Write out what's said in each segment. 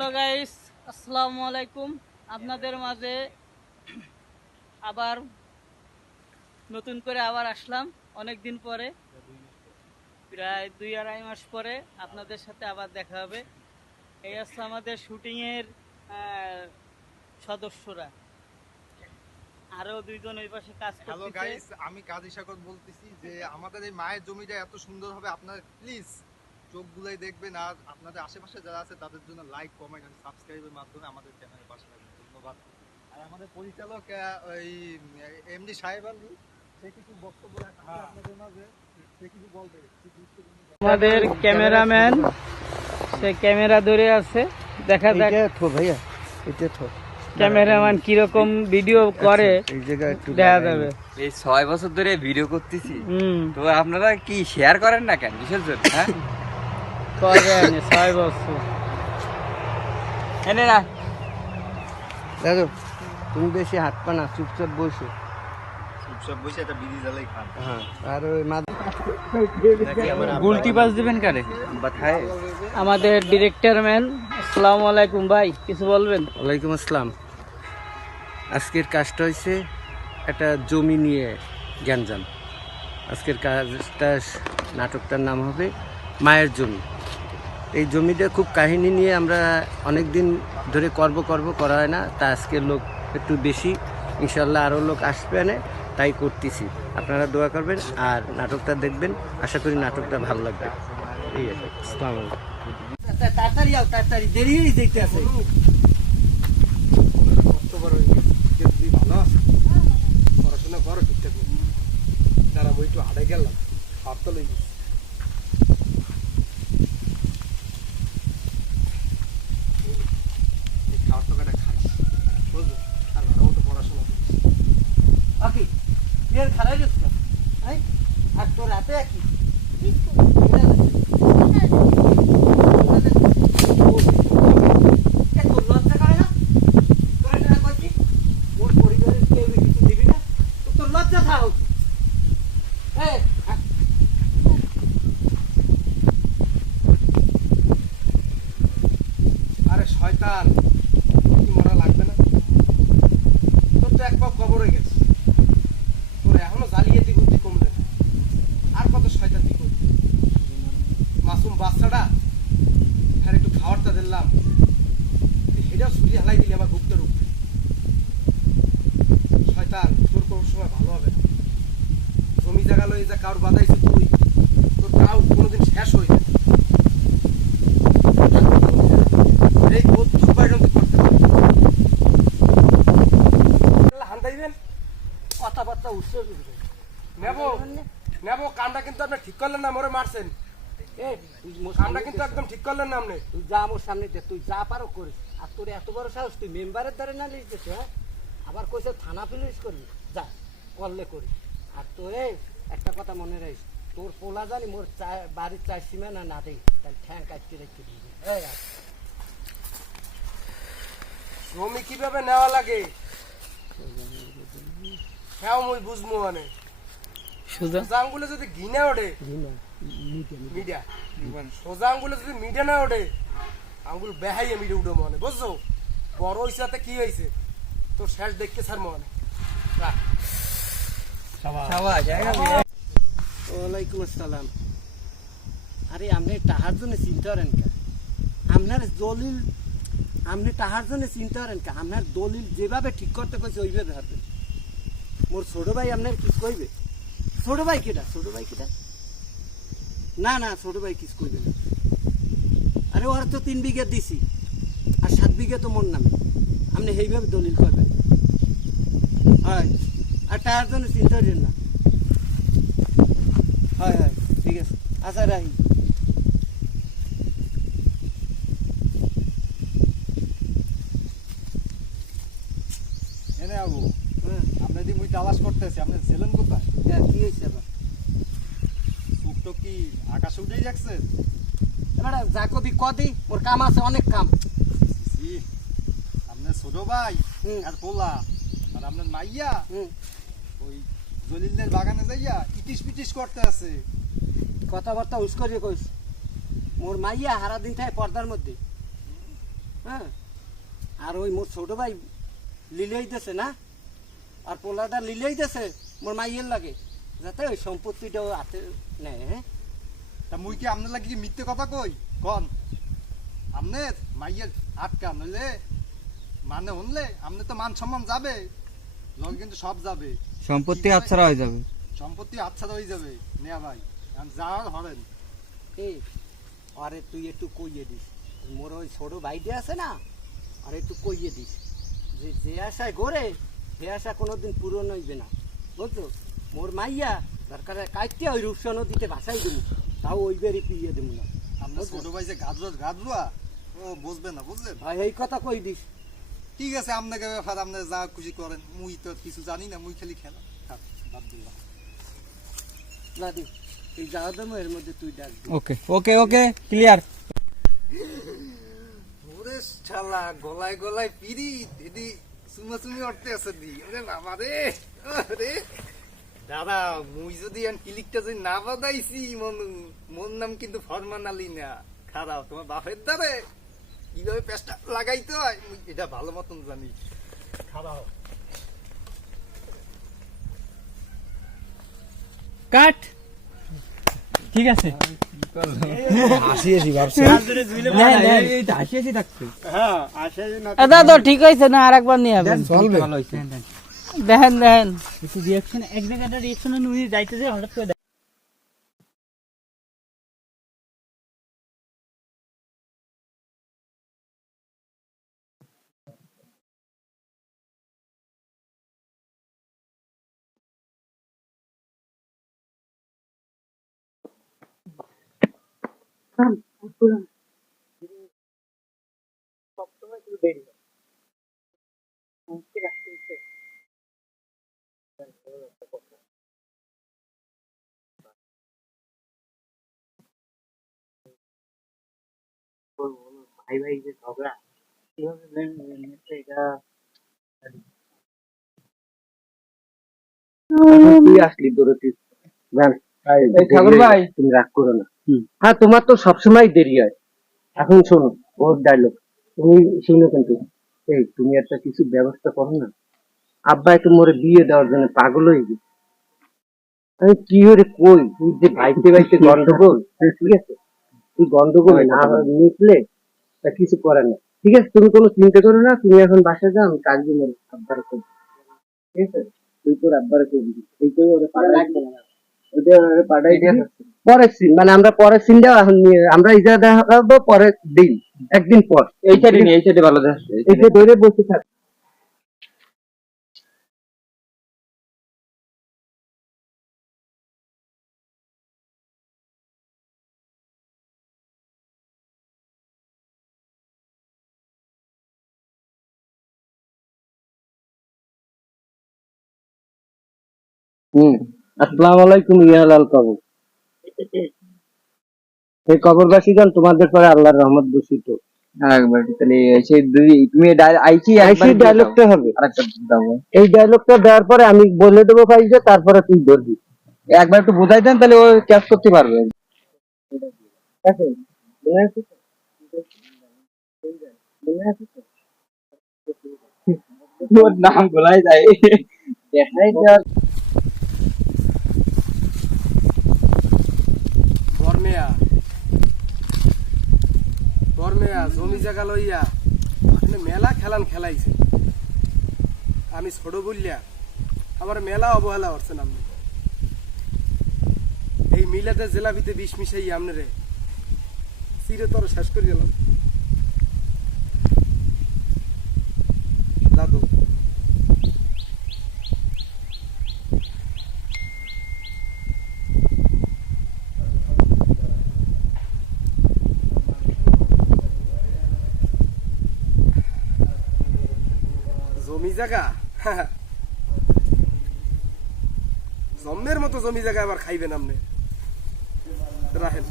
Hello guys, আসসালামু আলাইকুম। আপনাদের মাঝে আবার নতুন করে আসলাম অনেক দিন পরে, প্রায় 2-2.5 মাস পরে আপনাদের সাথে আবার দেখা হবে। এই হচ্ছে আমাদের শুটিংয়ের সদস্যরা, আরো দুইজন ওই পাশে কাজ করতেছে। হ্যালো গাইস, আমি কাজী সাগর বলতেছি যে আমাদের এই মায়ের জমিটা এত সুন্দর হবে, আপনারা প্লিজ চোখগুলোই দেখবেন আর আপনাদের আশেপাশে যারা আছে তাদের জন্য লাইক, কমেন্ট আর সাবস্ক্রাইবের মাধ্যমে আমাদের চ্যানেলের পাশে থাকবেন। ধন্যবাদ। আর আমাদের পরিচালক ওই এমডি সাহেব আলী, সে কিছু বক্তব্য রাখবে আপনাদের মাঝে, সে কিছু বলবে। আমাদের ক্যামেরাম্যান সে ক্যামেরা ধরে আছে, দেখা যাক ভাইয়া এটা তো ক্যামেরাম্যান কিরকম ভিডিও করে এই জায়গায় একটু দেখা যাবে। এই 6 বছর ধরে ভিডিও করতেছি, তো আপনারা কি শেয়ার করেন না কেন? কিসের জন্য? হ্যাঁ, করেন 6 বছর এনে না দেখো, তুমি বেশি হাত পা না, চুপচাপ বসো। চুপচাপ বসে একটা বিড়ি জ্বালাই খান। হ্যাঁ, আর ওই গুলটি পাস দিবেন কারে? বাথায় আমাদের ডিরেক্টর ম্যান, আসসালামু আলাইকুম ভাই, কিছু বলবেন? ওয়ালাইকুম আসসালাম। আজকের কাজটা হয়েছে একটা জমি নিয়ে গ্যাঞ্জাম। আজকের কাজটা, নাটকটার নাম হবে মায়ের জমি। এই জমিটা খুব কাহিনী নিয়ে আমরা অনেক দিন ধরে করা হয় না, তা আজকের লোক একটু বেশি, ইনশাল্লাহ আরও লোক আসবে না, তাই করতেছি। আপনারা দোয়া করবেন আর নাটকটা দেখবেন, আশা করি নাটকটা ভালো লাগবে। এই আছে। আসসালামু আলাইকুম। তাড়াতাড়ি আও, তাড়াতাড়ি, দেরি দেখতে আছে। পড়াশোনা করো ঠিকঠাক মতো। তারা বই একটু হাটে গেলাম, হাত তো লই গেছি। খাওয়ার টাকাটা খাস, বুঝলো? আর ভালো মতো পড়াশোনা করিস। ওকে, এর খারাপ হচ্ছে না, আর তোর রাতে কি আরে শয়তান, তোর কি মরা লাগবে না? তোর তো এক পাপ কবর হয়ে গেছে, তোর এখনো জালিয়াতি বুদ্ধি কমলে না। আর কত শয়তান তুই করবি? মাসুম বাচ্চাটা হ্যাঁ একটু খাবারটা দিলাম, সেটাও ছুটি হালাই দিলি আমার বুকটার উপরে। শয়তান, তোর কোনো সময় ভালো হবে না। জমি জায়গা লই যা কারোর বাধাইছে তুই, তোর তাও কোনোদিন শেষ হয়ে যাবে। এই কদ্দুর বাইরন তুই করতে পারবি? হান্দাইবেন কথাবার্তা উৎসব নেবো কামটা কিন্তু আপনি ঠিক করলেন না, মোরে মারছেন। কামটা কিন্তু একদম ঠিক করলেন না আপনি। তুই যা আমার সামনে দে, তুই যা পারো করিস। আর তোর এত বড় সাহস, তুই মেম্বারের দ্বারা না লিখতেছ? হ্যাঁ, আবার কইছে থানা পুলিশ করবি, যা করলে করি। আর তোর একটা কথা মনে রাখিস, তোর পোলা জানি মোর বাড়ির চার সীমা না দেই, তাহলে ঠ্যাং কাটতে রেখে দিবি। জমি কিভাবে নেওয়া লাগে হ্যাঁ মুই বুঝবো। মানে সোজা আঙ্গুলে যদি ঘিনে ওঠে মিডিয়া, সোজা আঙ্গুলে যদি মিডিয়া না ওঠে, আঙ্গুল বেহাইয়ে মিডে উঠে মনে, বুঝছো? বড় হইসাতে কি হয়েছে তোর শেষ দেখতে স্যার মনে। ওয়ালাইকুম আসসালাম। আরে আপনি টাহার জন্য চিন্তা করেন কে? আপনার দলিল, আপনি টাহার জন্য চিন্তা করেন কে? আপনার দলিল যেভাবে ঠিক করতে কইছে ওইভাবে হবে। মোর ছোট ভাই আপনার কি কইবে? ছোট ভাই কেটা? ছোট ভাই কেটা? না না, ছোট ভাই কিছু কইবে না। আরে ওরা তো 3 বিঘা দিছি, আর 7 বিঘা তো মোর নামে। আপনি সেইভাবে দলিল করবেন, হয়? আর টাহার জন্য চিন্তা করেন না। হয় হয়, ঠিক আছে, আচ্ছা রাহি। এনে আবু, আপনি দি মুই তালাশ করতেছি, আপনি ছিলেন কোথায়? হ্যাঁ, কি হয়েছে আবার? চুপটো কি আকাশে উঠেই যাচ্ছেন? এবার যা কবি কদি, ওর কাম আছে, অনেক কাম। আপনার ছোট ভাই আর পোলা আর আপনার মাইয়া ওই জলিলের বাগানে যাইয়া ইটিস পিটিস করতে আছে। কথাবার্তা উস্করিয়ে কইস। মোর মাইয়া হারা দিন থাকে পর্দার মধ্যে। হ্যাঁ, আর ওই মোর ছোট ভাই লিলেই দেছে না, আর পোলাটা লিলেই দেছে মোর মাইয়ের লাগে, যাতে ওই সম্পত্তিটাও হাতে নেয়। হ্যাঁ, তা মুই কি আপনার লাগি কি মিথ্যে কথা কই কন? আপনার মাইয়ের আটকা নইলে মানে হনলে আপনি তো মান সম্মান যাবে, লগে কিন্তু সব যাবে, সম্পত্তি হাতছাড়া হয়ে যাবে। সম্পত্তি আচ্ছাদা হয়ে যাবে নেয়া ভাই, এখন যাওয়ার হরেন। এই আরে তুই একটু কইয়ে দিস, মোর ওই ছোট ভাইটা আছে না, আর একটু কইয়ে দিস যে যে আশায় গড়ে সে আশা কোনোদিন পূরণ হইবে না, বুঝছো? মোর মাইয়া দরকার কাইতে ওই রূপসা নদীতে ভাসাই দেবো, তাও ওই বেরি পিয়ে দেবো না। আপনার ছোট ভাই যে গাজরুয়া ও বুঝবে না, বুঝলেন? আর এই কথা কই দিস। ঠিক আছে, আপনাকে ব্যাপার আপনি যা খুশি করেন, মুই তো কিছু জানি না, মুই খালি খেলা থাক, বাদ দিলাম। দাদি এই যাওয়া দেবো, এর মধ্যে তুই ডাক দিবি। ওকে ওকে ওকে ক্লিয়ার। ওরে শালা গলায় গলায় পিরিত এদি সুমাসুমি অর্থে আছে দি, ওরে বাবা রে, আরে দাদা মুই যদি আন ক্লিকটা যদি না বাদাইছি মন নাম কিন্তু ফরমান আলী না, খারাপ তোমার বাপের দ্বারে কিভাবে পেস্টটা লাগাইতে হয় মুই এটা ভালো মতন জানি, খারাপ। কাট, ঠিক আছে। হাসিয়েছি ভাবছি, হাসিয়েছি থাকছে। দাদা ঠিক হয়েছে না, আর একবার নিয়ে যাবেন। চলবে, ভালো হয়েছে। দেখেন দেখেন একটু রিয়াকশন, এক জায়গাটা রিয়াকশনে নুয়ে যাইতেছে হঠাৎ করে। ভাই ভাই যে ঝগড়া কিভাবে এটা তুই আসলি দৌড়তে জান, ঠাকুর ভাই তুমি রাগ করো না। হ্যাঁ, তোমার তো সবসময় দেরি হয়। এখন শোনো ওর ডায়লগ, তুমি শুনো কিন্তু। এই তুমি একটা কিছু ব্যবস্থা করো না, আব্বাই তো মোরে বিয়ে দেওয়ার জন্য পাগল হয়ে গেছে। আমি কি করে কই, তুই যে বাইতে বাইতে গন্ডগোল, ঠিক আছে? তুই গন্ডগোল না মিটলে তা কিছু করে না, ঠিক আছে? তুমি কোনো চিন্তা করো না, তুমি এখন বাসায় যাও, আমি কাজে মোর আব্বার করবো, ঠিক আছে? তুই তোর আব্বার করবি, এই করে ওরা পাঠাই দিয়ে পরের সিন, মানে আমরা পরের সিনটা এখন নিয়ে আমরা এই জায়গা দেখাবো পরের দিন, একদিন পর। এই সাইডে নিয়ে, এই সাইডে ভালো যাচ্ছে। এই যে ধরে বসে থাক। আসসালামু আলাইকুম ইয়ালাল কবর। এই কবরবাসীগণ তোমাদের পরে আল্লাহর রহমত বর্ষিত। একবার তাহলে সেই দুই তুমি আইছি এই ডায়লগটা হবে, আরেকটা দাও। এই ডায়লগটা দেওয়ার পরে আমি বলে দেবো পাইছে, তারপরে তুই ধরবি। একবার একটু বোঝাই দেন, তাহলে ও ক্যাচ করতে পারবে। ঠিক আছে? মনে আছে তো? মনে আছে তো? ওর নাম গোলাই যায়, দেখাই যার বর্মেয়া জমি জায়গা লইয়া এখানে মেলা খেলান খেলাইছে, আমি ছোট বললিয়া আমার মেলা অবহেলা করছেন আপনি। এই মিলাতে জেলাপিতে বিষ মিশাই আপনারে চিরতর শেষ করে গেলাম দাদু। জমি জায়গা জম্মের মতো জমি জায়গা আবার খাইবেন আপনি, রাখেন।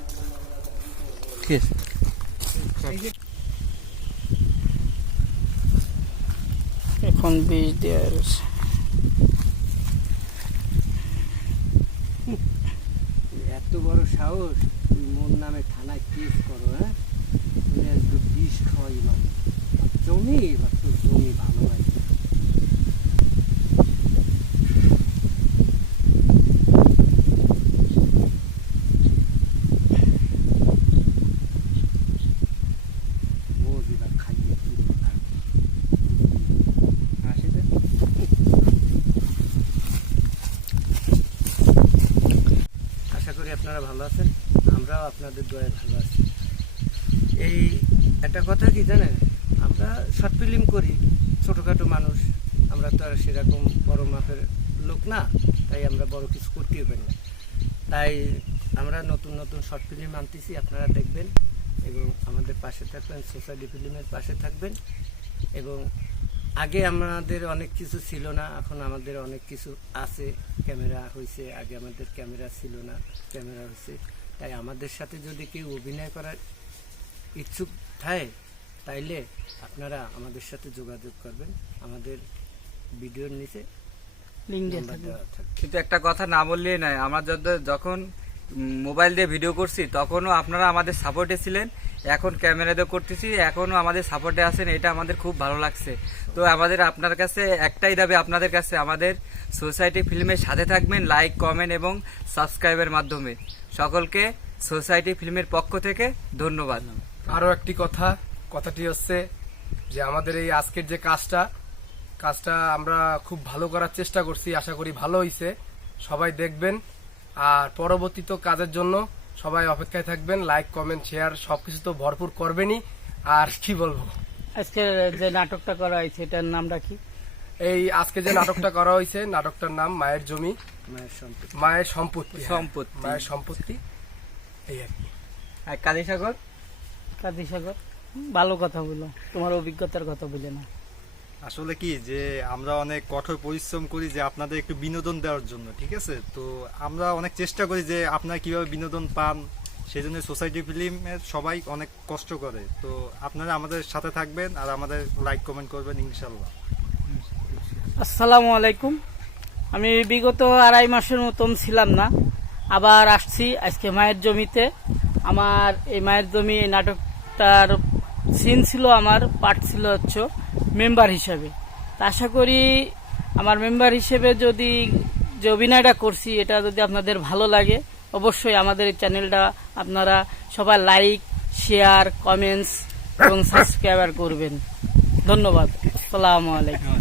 এখন বিষ দেওয়া রয়েছে। এত বড় সাহস, তুই মোর নামে থানায় কেস করো? হ্যাঁ, বিষ খাওয়াই মানুষ। জমি, এবার তো জমি ভালো হয়। এবার খাইয়ে কি কথা। আসিতে আশা করি আপনারা ভালো আছেন, আমরাও আপনাদের দয়ায় ভালো আছি। এই একটা কথা কি জানেন, আমরা শর্ট ফিল্ম করি, ছোটোখাটো মানুষ, আমরা তো আর সেরকম বড় মাপের লোক না, তাই আমরা বড় কিছু করতেই পারি না। তাই আমরা নতুন নতুন শর্ট ফিল্ম আনতেছি, আপনারা দেখবেন এবং আমাদের পাশে থাকবেন, সোসাইটি ফিল্মের পাশে থাকবেন। এবং আগে আমাদের অনেক কিছু ছিল না, এখন আমাদের অনেক কিছু আছে। ক্যামেরা হয়েছে, আগে আমাদের ক্যামেরা ছিল না, ক্যামেরা হয়েছে। তাই আমাদের সাথে যদি কেউ অভিনয় করার ইচ্ছুক থাকে তাইলে আপনারা আমাদের সাথে যোগাযোগ করবেন, আমাদের ভিডিওর নিচে লিঙ্ক দিয়ে নাম্বার থাকবে। দেওয়া থাকবে। কিন্তু একটা কথা না বললেই নয়, আমরা যখন মোবাইল দিয়ে ভিডিও করছি তখনও আপনারা আমাদের সাপোর্টে ছিলেন, এখন ক্যামেরা দিয়ে করতেছি এখনও আমাদের সাপোর্টে আছেন, এটা আমাদের খুব ভালো লাগছে। তো আমাদের আপনার কাছে একটাই দাবি, আপনাদের কাছে আমাদের সোসাইটি ফিল্মের সাথে থাকবেন, লাইক কমেন্ট এবং সাবস্ক্রাইবের মাধ্যমে। সকলকে সোসাইটি ফিল্মের পক্ষ থেকে ধন্যবাদ। আরো একটি কথাটি হচ্ছে যে আমাদের এই আজকের যে কাজটা আমরা খুব ভালো করার চেষ্টা করছি, আশা করি ভালো হয়েছে। সবাই দেখবেন আর পরবর্তী তো কাজের জন্য সবাই অপেক্ষায় থাকবেন, লাইক কমেন্ট শেয়ার সবকিছু তো ভরপুর করবেনই। আর কি বলবো, আজকে যে নাটকটা করা হয়েছে এটার নামটা কি? এই আজকে যে নাটকটা করা হয়েছে, নাটকটার নাম মায়ের জমি, মায়ের সম্পত্তি। মায়ের সম্পত্তি, হ্যাঁ, সম্পত্তি। মায়ের সম্পত্তি, এই আর কি। আর কাজী সাগর, কাজী সাগর, ভালো কথা বলো, তোমার অভিজ্ঞতার কথা বলে না। আসলে কি যে আমরা অনেক কঠোর পরিশ্রম করি যে আপনাদের একটু বিনোদন দেওয়ার জন্য, ঠিক আছে? তো আমরা অনেক চেষ্টা করি যে আপনারা কিভাবে বিনোদন পান, সেই জন্য সোসাইটি ফিল্মের সবাই অনেক কষ্ট করে। তো আপনারা আমাদের সাথে থাকবেন আর আমাদের লাইক কমেন্ট করবেন ইনশাল্লাহ। আসসালামু আলাইকুম। আমি বিগত 2.5 মাসের মতন ছিলাম না, আবার আসছি আজকে মায়ের জমিতে। আমার এই মায়ের জমি এই নাটকটার সিন ছিল, আমার পার্ট ছিল হচ্ছে মেম্বার হিসাবে। তা আশা করি আমার মেম্বার হিসেবে যদি যে অভিনয়টা করছি এটা যদি আপনাদের ভালো লাগে, অবশ্যই আমাদের এই চ্যানেলটা আপনারা সবাই লাইক শেয়ার কমেন্টস এবং সাবস্ক্রাইবার করবেন। ধন্যবাদ। আসসালামু আলাইকুম।